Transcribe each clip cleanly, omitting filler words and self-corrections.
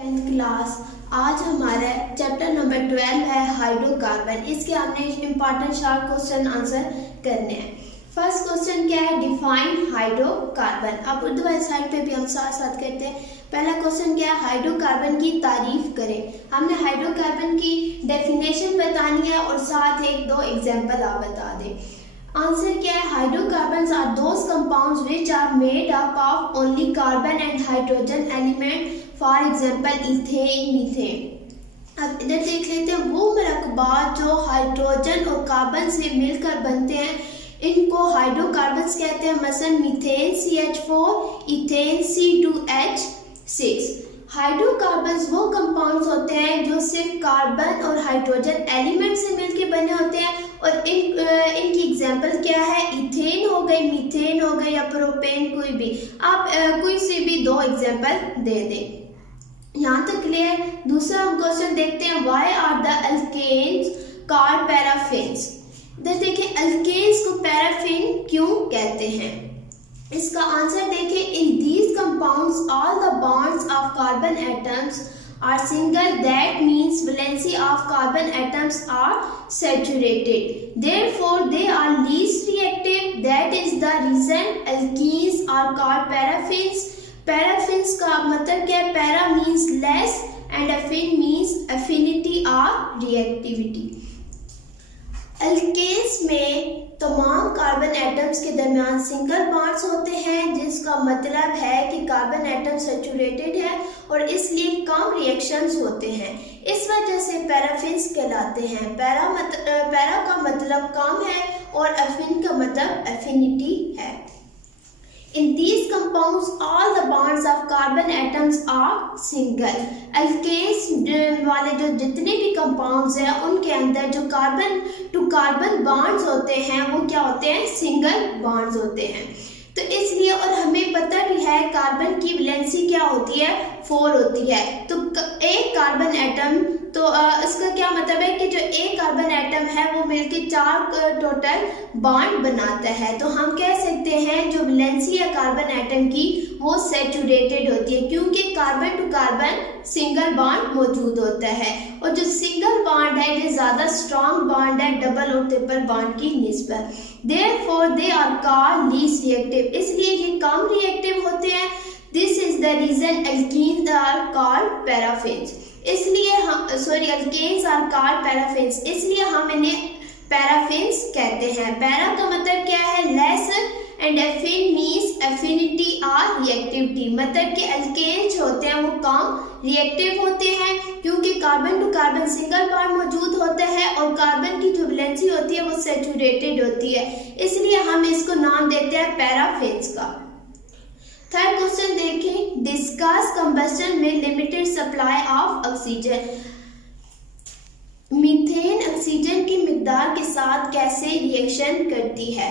10th class. आज हमारा chapter number 12 है हाइड्रोकार्बन। इसके हमने इम्पॉर्टेंट शार्ट क्वेश्चन आंसर करने हैं। फर्स्ट क्वेश्चन क्या है, डिफाइन हाइड्रोकार्बन। अब उर्दू वाली साइड पे भी हम साथ साथ करते हैं। पहला क्वेश्चन क्या है, हाइड्रोकार्बन की तारीफ करें। हमने हाइड्रोकार्बन की डेफिनेशन बतानी है और साथ एक दो एग्जाम्पल आप बता दें। आंसर क्या है, hydrocarbons are those compounds which are made up of only carbon and hydrogen element, for example ethane, methane. अब इधर देख लेते हैं, वो मरकबात जो हाइड्रोजन और कार्बन से मिलकर बनते हैं इनको हाइड्रोकार्बन्स कहते हैं। मसलन methane CH4, ethane C2H6। Hydrocarbons वो कंपाउंड्स होते हैं जो सिर्फ कार्बन और हाइड्रोजन एलिमेंट से मिलकर बने होते हैं और इनकी एग्जांपल क्या है, इथेन हो गई, मीथेन हो गई या प्रोपेन, कोई भी आप कोई से भी दो एग्जांपल दे दें। यहाँ तक क्लियर। दूसरा हम क्वेश्चन देखते हैं, why are the alkanes called paraffins. इधर देखिए, अल्केन्स को पैराफिन क्यों कहते हैं। इसका आंसर देखिए, in these compounds all the bonds of carbon atoms are single, that means valency of carbon atoms are saturated, therefore they are least reactive, that is the reason alkenes are called paraffins. Paraffins का मतलब क्या है, para means less and affin means affinity or reactivity. Alkanes में तमाम carbon atoms के दरमियान single bonds होते हैं, जिसका मतलब है कि कार्बन एटम सैचुरेटेड है और इसलिए कम रिएक्शंस होते हैं। इस वजह से पैराफिन्स कहलाते हैं। पैरा का मतलब कम है और अफिन का मतलब एफिनिटी है। In these compounds, all the bonds of carbon atoms are single. Alkanes वाले जो जितने भी compounds हैं उनके अंदर जो कार्बन टू कार्बन bonds होते हैं वो क्या होते हैं, सिंगल bonds होते हैं। तो इसलिए, और हमें पता भी है कार्बन की वैलेंसी क्या होती है, 4 होती है। तो एक कार्बन एटम, तो इसका क्या मतलब है कि जो एक कार्बन एटम है वो मिलकर 4 टोटल बॉन्ड बनाता है। तो हम कह सकते हैं जो वैलेंसी है कार्बन एटम की वो सैचुरेटेड होती है, क्योंकि carbon to carbon single bond मौजूद होता है और जो सिंगल बॉन्ड है ये ज्यादा स्ट्रॉन्ग बॉन्ड है डबल और ट्रिपल बॉन्ड की निस्बत। Therefore they are called least reactive, इसलिए ये कम रिएक्टिव होते हैं। This is the reason alkenes are called paraffins, इसलिए हम alkenes are called paraffins, इसलिए हम इन्हें पैराफिन्स कहते हैं। पैरा का मतलब क्या है, लेस, एंड एफिन मीन्स एफिनिटी और रिएक्टिविटी, मतलब कि अल्केन्स होते हैं वो कम रिएक्टिव होते हैं क्योंकि carbon to carbon single bond मौजूद होता है और कार्बन की जो वैलेंसी होती है वो सैचुरेटेड होती है, इसलिए हम इसको नाम देते हैं पैराफिन्स का। थर्ड क्वेश्चन देखें, डिस्कस कंबस्शन में limited supply of oxygen. Methane oxygen की मिकदार के साथ कैसे रिएक्शन करती है।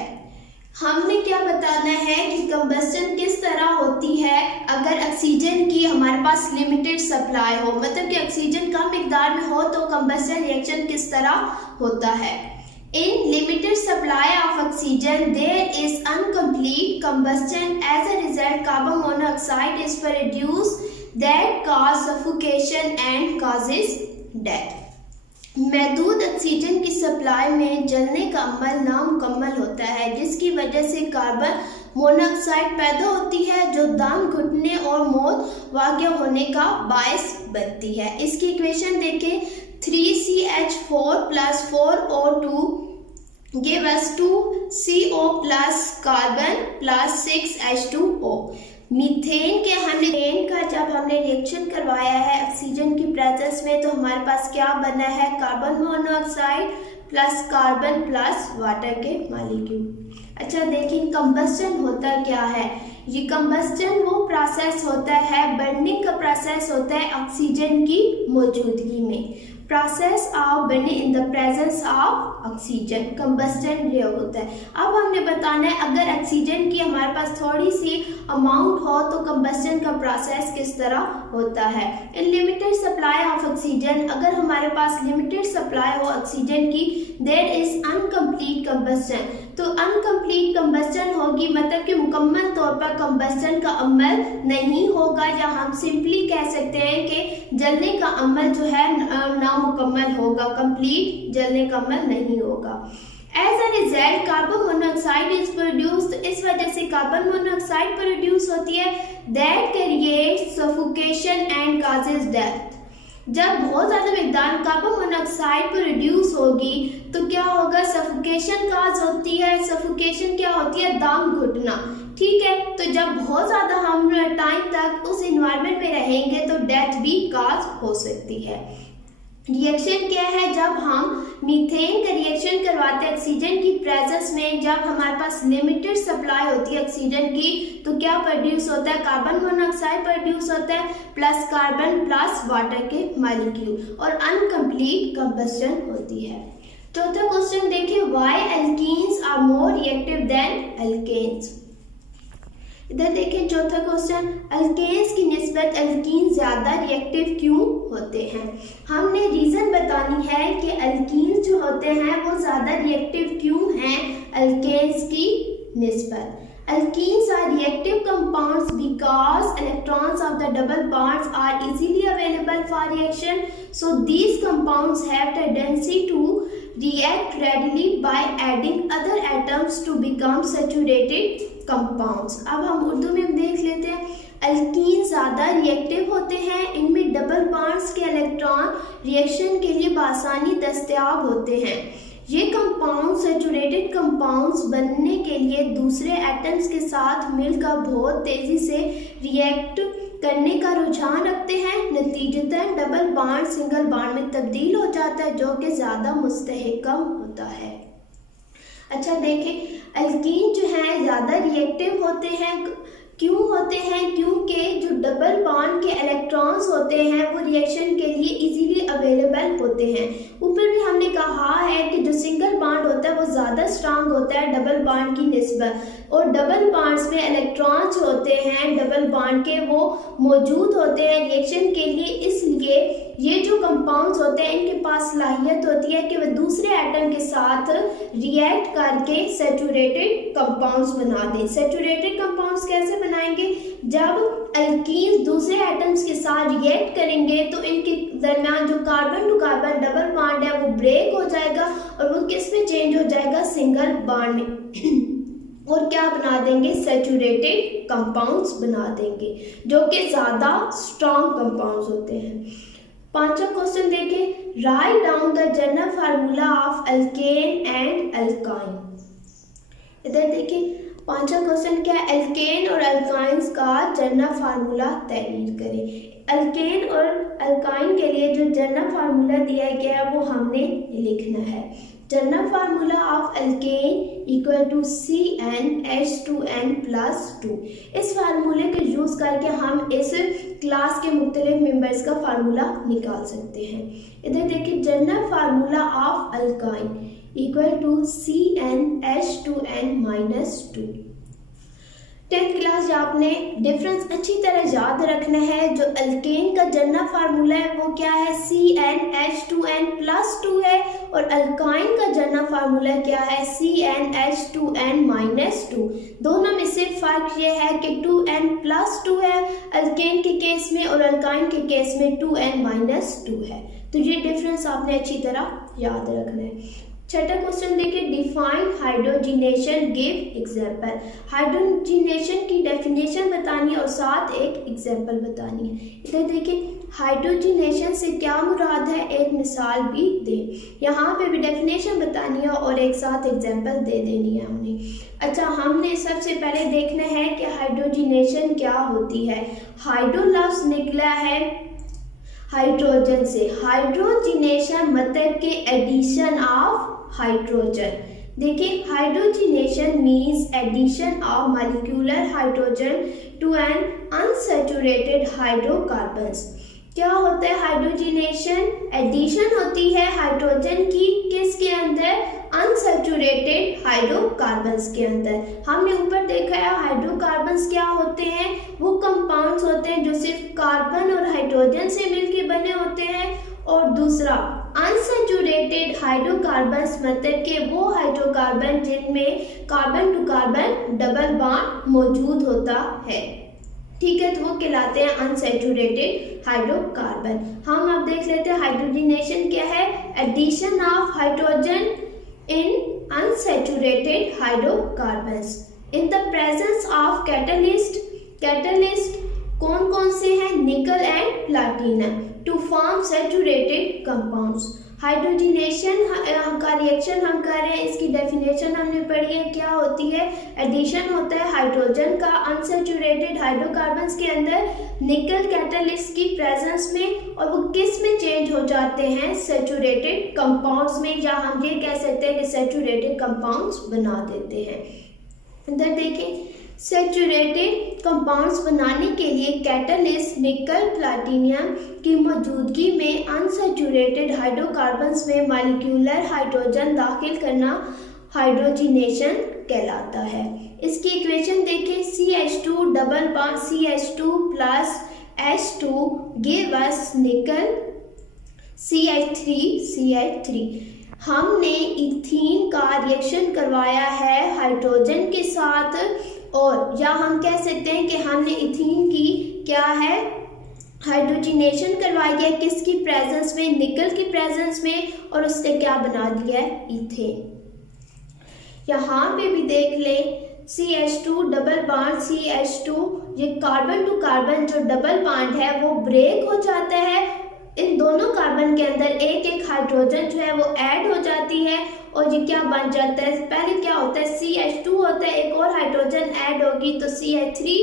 हमने क्या बताना है कि कंबस्शन किस तरह होती है अगर ऑक्सीजन की हमारे पास लिमिटेड सप्लाई हो, मतलब कि ऑक्सीजन कम मिकदार में हो तो कंबस्शन रिएक्शन किस तरह होता है। In limited supply of oxygen there is incomplete combustion, as a result carbon monoxide is produced that cause suffocation and causes death. महदूद ऑक्सीजन की सप्लाई में जलने का अमल नामुकम्मल होता है, जिसकी वजह से कार्बन मोनोऑक्साइड पैदा होती है जो दम घुटने और मौत वाक़या होने का बायस बनती है। इसकी इक्वेशन देखें, 3CH4 + 4O2 give us 2CO plus carbon plus 6H2O। Methane के का जब हमने रिएक्शन करवाया है ऑक्सीजन की प्रेजेंस में तो हमारे पास क्या बना है, carbon monoxide plus carbon plus water के मॉलिक्यूल। अच्छा देखिए, कंबस्शन होता क्या है। ये कंबस्शन वो प्रोसेस होता है, बर्निंग का प्रोसेस होता है ऑक्सीजन की मौजूदगी में। Process of burning in the presence of oxygen, combustion ये होता है। अब हमने बताना है अगर ऑक्सीजन की हमारे पास थोड़ी सी अमाउंट हो तो कंबस्शन का प्रोसेस किस तरह होता है। In limited supply of oxygen, अगर हमारे पास लिमिटेड सप्लाई हो ऑक्सीजन की, देयर इज अनकम्प्लीट कंबस्शन। तो अनकम्प्लीट कंबस्शन हो होगी, मतलब कि मुकम्मल तौर पर कंबस्टन का अमल नहीं होगा, या हम सिंपली कह सकते हैं कि जलने का अमल जो है नामुकम्मल होगा, कंप्लीट जलने का अमल नहीं होगा। As a result carbon monoxide is produced, इस वजह से कार्बन मोनोऑक्साइड प्रोड्यूस होती है, that creates suffocation and causes death. जब बहुत ज़्यादा मिकदार कार्बन मोनोऑक्साइड प्रोड्यूस होगी तो क्या होगा, सफोकेशन काज होती है। सफोकेशन क्या होती है, दम घुटना, ठीक है। तो जब बहुत ज़्यादा हम टाइम तक उस इन्वायरमेंट में रहेंगे तो डेथ भी काज हो सकती है। रिएक्शन क्या है, जब हम मीथेन का रिएक्शन करवाते हैं ऑक्सीजन की प्रेजेंस में, जब हमारे पास लिमिटेड सप्लाई होती है ऑक्सीजन की, तो क्या प्रोड्यूस होता है, कार्बन मोनोऑक्साइड प्रोड्यूस होता है, प्लस कार्बन प्लस वाटर के मॉलिक्यूल, और अनकम्प्लीट कंबस्टन होती है। चौथा क्वेश्चन देखिए, why alkenes are more reactive than alkanes. इधर देखिए चौथा क्वेश्चन, अल्केन्स की निस्बत एल्कीन ज्यादा रिएक्टिव क्यों होते हैं। हमने रीजन बतानी है कि अल्कीन्स जो होते हैं वो ज्यादा रिएक्टिव क्यों हैं अल्केन्स की निस्बत। Alkenes are reactive compounds because electrons of the double bonds are easily available for reaction. So these compounds have tendency to react readily by adding other atoms to become saturated compounds. अब हम उर्दू में देख लेते हैं। Alkyne ज़्यादा reactive होते हैं, इनमें डबल बॉन्ड्स के इलेक्ट्रॉन रिएक्शन के लिए बआसानी दस्तयाब होते हैं। ये कंपाउंड सैचुरेटेड कंपाउंड्स बनने के लिए दूसरे एटम्स के साथ मिलकर बहुत तेजी से रिएक्ट करने का रुझान रखते हैं। नतीजतन डबल बॉन्ड सिंगल बॉन्ड में तब्दील हो जाता है, जो कि ज़्यादा मुस्तहकम होता है। अच्छा देखें, अल्कीन जो है ज़्यादा रिएक्टिव होते हैं, क्यों होते हैं, क्योंकि जो डबल बॉन्ड के इलेक्ट्रॉन्स होते हैं वो रिएक्शन के लिए इजीली अवेलेबल होते हैं। ऊपर भी हमने कहा है कि जो सिंगल बॉन्ड होता है वो ज़्यादा स्ट्रांग होता है डबल बॉन्ड की निस्बत, और डबल बॉन्ड्स में इलेक्ट्रॉन्स होते हैं डबल बॉन्ड के वो मौजूद होते हैं रिएक्शन के लिए। इसलिए ये जो कंपाउंड्स होते हैं इनके पास सलाहियत होती है कि वह दूसरे एटम के साथ रिएक्ट करके सैचुरेटेड कंपाउंड्स बना दें। सैचुरेटेड कंपाउंड्स कैसे बनाएंगे, जब अल्कीन्स दूसरे एटम्स के साथ रिएक्ट करेंगे तो इनके दरमियान जो carbon to carbon double bond है वो ब्रेक हो जाएगा और वो किस में चेंज हो जाएगा, सिंगल बॉन्ड में, और क्या बना देंगे, सैचुरेटेड कंपाउंड्स बना देंगे, जो कि ज़्यादा स्ट्रॉन्ग कंपाउंड्स होते हैं। पांचवा क्वेश्चन देखें, write down the general formula of alkane and alkyne. इधर देखिए पांचवा क्वेश्चन क्या है, अल्केन और अल्काइंस का जनरल फार्मूला तहरीर करें। अल्केन और अल्काइन के लिए जो जनरल फार्मूला दिया गया है वो हमने लिखना है। General formula of alkane equal to CnH2n+2। इस फार्मूले के यूज़ करके हम इस क्लास के मुख्तलिफ मेंबर्स का फार्मूला निकाल सकते हैं। इधर देखिए, general formula of alkyne equal to CnH2n-2। 10th class आपने डिफरेंस अच्छी तरह याद रखना है। जो अल्केन का जनरल फार्मूला है वो क्या है, CnH2n+2 है, और अल्काइन का जनरल फार्मूला क्या है, CnH2n-2। दोनों में सिर्फ फर्क ये है कि 2n+2 है अल्केन के केस में और अल्काइन के केस में 2n-2 है। तो ये डिफरेंस आपने अच्छी तरह याद रखना है। छठा क्वेश्चन देखिए, define hydrogenation, give example. Hydrogenation की डेफिनेशन बतानी है और साथ एक एग्जाम्पल बतानी है। इधर देखिए, हाइड्रोजिनेशन से क्या मुराद है, एक मिसाल भी दें। यहाँ पे भी डेफिनेशन बतानी है और एक साथ एग्जाम्पल दे देनी है हमने। अच्छा, हमने सबसे पहले देखना है कि हाइड्रोजिनेशन क्या होती है। हाइड्रो लफ्ज़ निकला है हाइड्रोजन से। हाइड्रोजिनेशन मतलब के एडिशन ऑफ हाइड्रोजन। देखिए, hydrogenation means addition of molecular hydrogen to an unsaturated hydrocarbons. क्या होता है हाइड्रोजिनेशन, एडिशन होती है हाइड्रोजन की किसके अंदर, अनसैचुरेटेड हाइड्रोकार्बन्स के अंदर। हमने ऊपर देखा है हाइड्रोकार्बन्स क्या होते हैं, वो कंपाउंड्स होते हैं जो सिर्फ कार्बन और हाइड्रोजन से मिलकर बने होते हैं, और दूसरा अनसैचुरेटेड हाइड्रोकार्बन्स मतलब के वो हाइड्रोकार्बन जिनमें carbon to carbon double bond मौजूद होता है, ठीक है, तो वो कहलाते हैं अनसैचुरेटेड हाइड्रोकार्बन। हम अब देख लेते हैं हाइड्रोजनेशन क्या है। Addition of hydrogen in unsaturated hydrocarbons in the presence of catalyst. Catalyst कौन कौन से हैं? Nickel and platinum to form saturated compounds. Hydrogenation का रिएक्शन हम कर रहे हैं, इसकी डेफिनेशन हमने पढ़ी है, क्या होती है? एडिशन होता है हाइड्रोजन का अनसैचुरेटेड हाइड्रोकार्बन्स के अंदर निकल कैटलिस्ट की प्रेजेंस में, और वो किस में चेंज हो जाते हैं? सैचुरेटेड कंपाउंड्स में, या हम ये कह सकते हैं कि सैचुरेटेड कंपाउंड्स बना देते हैं। इधर देखें, सैचुरेटेड कंपाउंड्स बनाने के लिए कैटलिस्ट निकल प्लैटिनम की मौजूदगी में अनसैचुरेटेड हाइड्रोकार्बन्स में मॉलिक्यूलर हाइड्रोजन दाखिल करना हाइड्रोजनेशन कहलाता है। इसकी इक्वेशन देखें, CH2 double bond CH2 plus H2 give us निकल CH3। हमने इथीन का रिएक्शन करवाया है हाइड्रोजन के साथ, और या हम कह सकते हैं कि हमने इथीन की क्या है? हाइड्रोजनेशन करवाई है, किसकी प्रेजेंस में? निकल की प्रेजेंस में, और उससे क्या बना दिया है? इथेन। यहाँ पे भी देख लें, CH2 डबल बॉन्ड CH2, ये कार्बन टू कार्बन जो डबल बॉन्ड है वो ब्रेक हो जाता है। इन दोनों कार्बन के अंदर एक एक हाइड्रोजन जो है वो ऐड हो जाती है, और ये क्या बन जाता है? पहले क्या होता है? CH2 होता है, एक और हाइड्रोजन ऐड होगी तो CH3,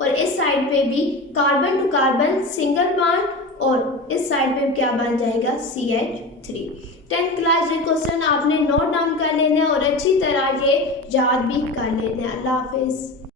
और इस साइड पे भी carbon to carbon single bond, और इस साइड पे क्या बन जाएगा? CH3। 10th क्लास ये क्वेश्चन आपने नोट डाउन कर लेना है और अच्छी तरह ये याद भी कर लेना है। अल्लाह हाफिज।